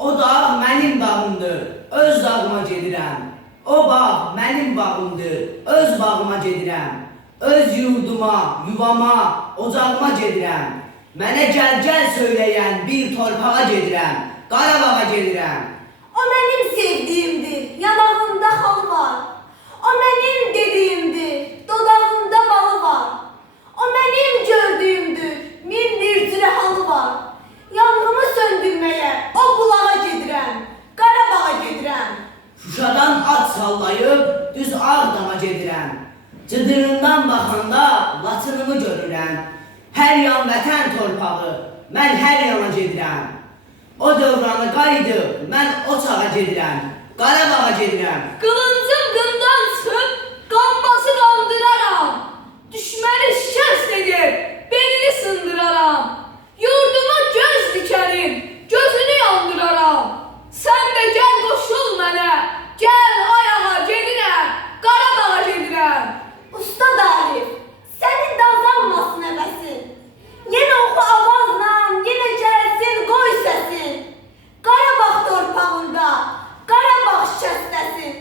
O dağ mənim bağımdır, öz dağıma gedirəm. O bağ mənim bağımdır, öz bağıma gedirəm. Öz yurduma, yuvama, ocağıma gedirəm. Mənə gəl söyləyən bir torpağa gedirəm. Qarabağa gedirəm. O mənim sevdiyimdir, yanağında halı var. O mənim dediyimdir, dodağında balı var. O mənim gördüyümdür, min bir cürə halı var. Yanğımı söndürməyə o bulağa gedirəm, Qarabağa gedirəm. Şuşadan at sallayıb düz Ağdama gedirəm. Cıdırından baxanda Laçınımı görürəm. Hər yan vətən torpağı, mən hər yana gedirəm. O dövranı qayıdıb, mən o çağa gedirəm. Qarabağa gedirəm. Kılıncım qından çıxıb, qanbası qaldıraram. Düşməni şikəst edib, belini sındıraram. Yurduma göz dikərim, gözünü yandıraram. Sən də gəl qoşul mənə, gəl ayağa gedirəm, Qarabağa gedirəm. Usta Arif, sənin dazanmasın həvəsin. Yenə oxu avazla, yenə gəlsin qoy səsin. Qarabağ torpağında, Qarabağ şikəstəsin.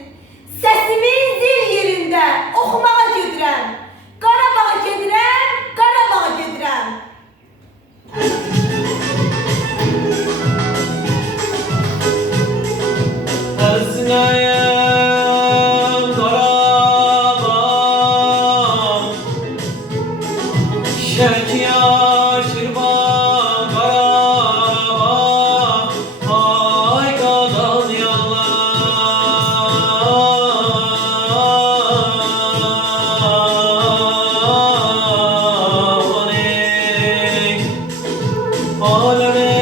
Səsimin zil yerində oxumağa gedirəm. Qarabağa gedirəm, Qarabağa gedirəm. Əznəyəm Qarabağ, şək yaşırban Qarabağ, ay qadan yallar, alem